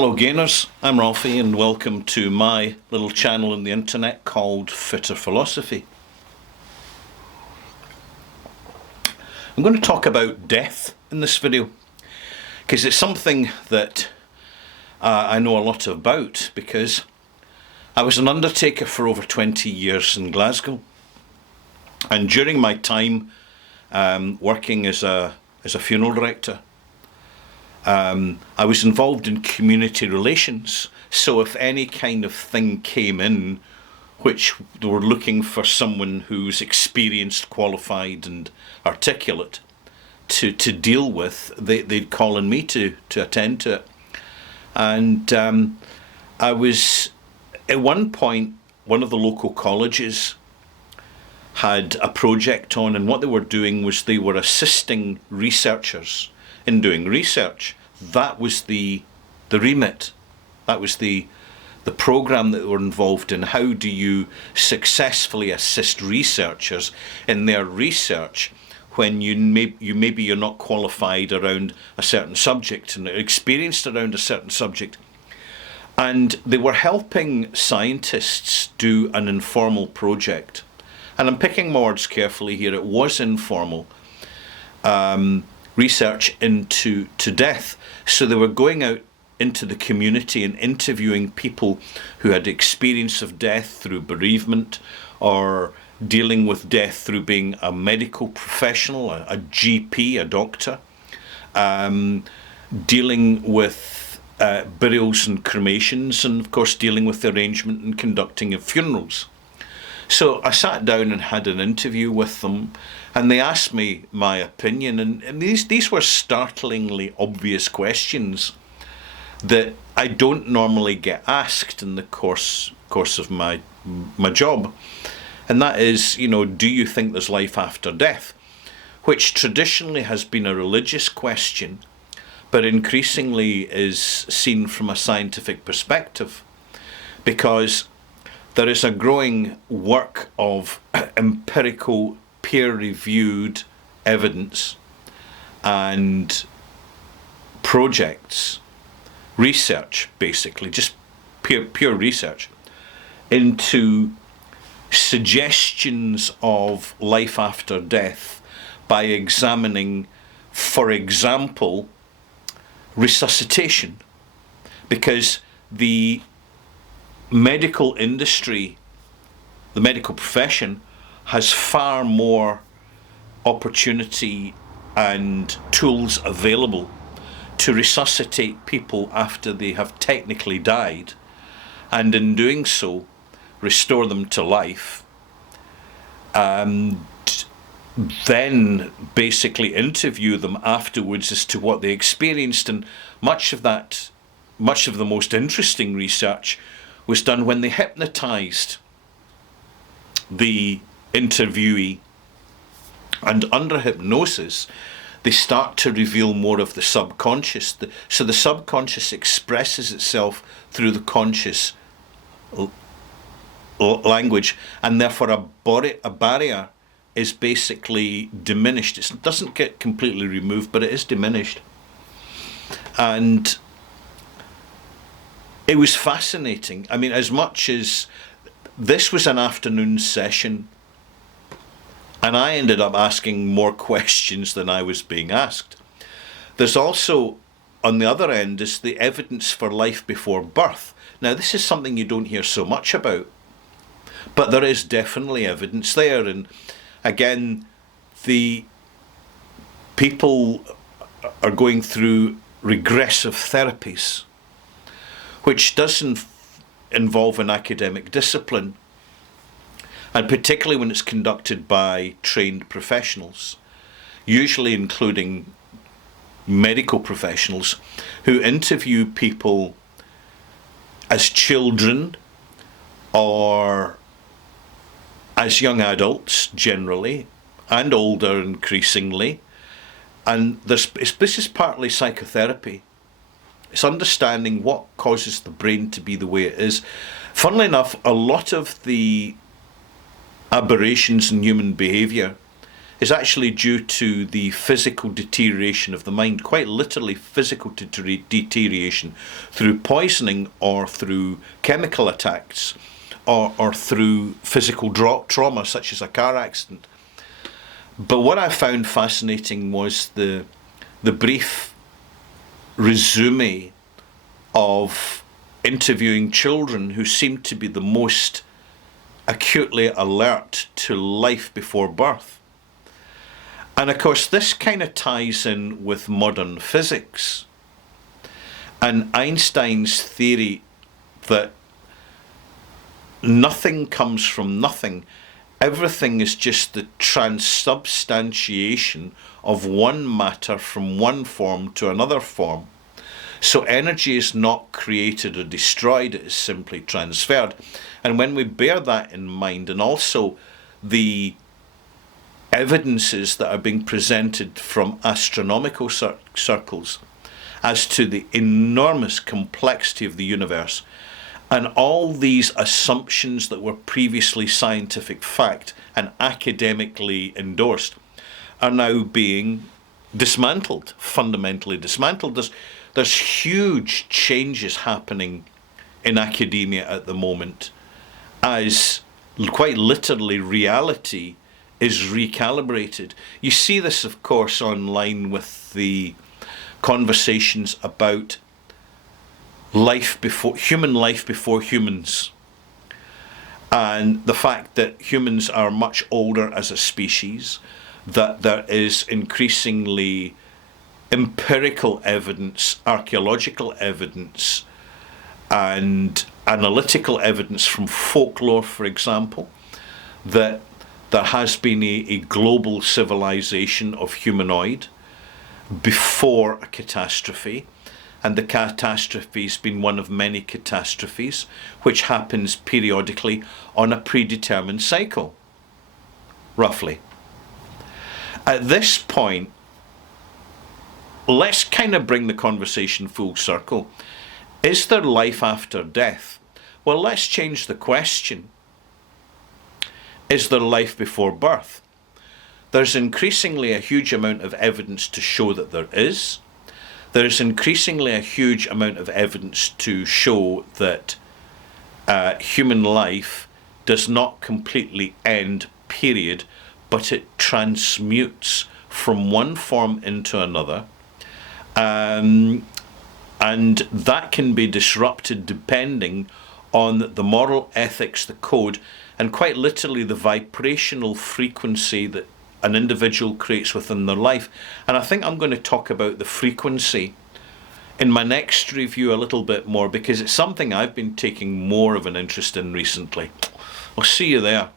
Hello gainers, I'm Ralphie and welcome to my little channel on the internet called Fitter Philosophy. I'm going to talk about death in this video because it's something that I know a lot about, because I was an undertaker for over 20 years in Glasgow, and during my time working as a funeral director, I was involved in community relations. So if any kind of thing came in which they were looking for someone who's experienced, qualified and articulate to deal with, they'd call on me to attend to it. And I was, at one point, one of the local colleges had a project on, and what they were doing was they were assisting researchers in doing research. That was the remit. That was the program that they were involved in. How do you successfully assist researchers in their research when maybe you're not qualified around a certain subject and experienced around a certain subject? And they were helping scientists do an informal project. And I'm picking my words carefully here. It was informal. Research into death. So they were going out into the community and interviewing people who had experience of death through bereavement, or dealing with death through being a medical professional, a GP, a doctor, dealing with burials and cremations, and of course dealing with the arrangement and conducting of funerals. So I sat down and had an interview with them, and they asked me my opinion, and these were startlingly obvious questions that I don't normally get asked in the course of my job. And that is, do you think there's life after death? Which traditionally has been a religious question, but increasingly is seen from a scientific perspective, because there is a growing work of empirical, peer-reviewed evidence and projects, research basically, just pure research, into suggestions of life after death by examining, for example, resuscitation. Because the medical industry, the medical profession, has far more opportunity and tools available to resuscitate people after they have technically died, and in doing so restore them to life, and then basically interview them afterwards as to what they experienced. And much of the most interesting research was done when they hypnotized the interviewee, and under hypnosis they start to reveal more of the subconscious. So the subconscious expresses itself through the conscious language, and therefore a barrier is basically diminished. It doesn't get completely removed, but it is diminished. And it was fascinating. I mean, as much as this was an afternoon session, and I ended up asking more questions than I was being asked. There's also, on the other end, is the evidence for life before birth. Now, this is something you don't hear so much about, but there is definitely evidence there. And again, the people are going through regressive therapies, which doesn't involve an academic discipline, and particularly when it's conducted by trained professionals, usually including medical professionals, who interview people as children or as young adults generally, and older increasingly. And this is partly psychotherapy. It's understanding what causes the brain to be the way it is. Funnily enough, a lot of the aberrations in human behaviour is actually due to the physical deterioration of the mind, quite literally physical deterioration through poisoning or through chemical attacks or through physical trauma such as a car accident. But what I found fascinating was the brief resume of interviewing children who seemed to be the most acutely alert to life before birth. And of course, this kind of ties in with modern physics and Einstein's theory that nothing comes from nothing. Everything is just the transubstantiation of one matter from one form to another form. So energy is not created or destroyed, it is simply transferred. And when we bear that in mind, and also the evidences that are being presented from astronomical circles as to the enormous complexity of the universe, and all these assumptions that were previously scientific fact and academically endorsed are now being dismantled, fundamentally dismantled. There's huge changes happening in academia at the moment as quite literally reality is recalibrated. You see this, of course, online with the conversations about human life before humans, and the fact that humans are much older as a species, that there is increasingly empirical evidence, archaeological evidence, and analytical evidence from folklore, for example, that there has been a global civilization of humanoid before a catastrophe, and the catastrophe has been one of many catastrophes which happens periodically on a predetermined cycle, roughly. At this point, let's kind of bring the conversation full circle. Is there life after death? Well, let's change the question. Is there life before birth? There's increasingly a huge amount of evidence to show that there is. There's increasingly a huge amount of evidence to show that human life does not completely end, period, but it transmutes from one form into another. And that can be disrupted depending on the moral ethics, the code, and quite literally the vibrational frequency that an individual creates within their life. And I think I'm going to talk about the frequency in my next review a little bit more, because it's something I've been taking more of an interest in recently. I'll see you there.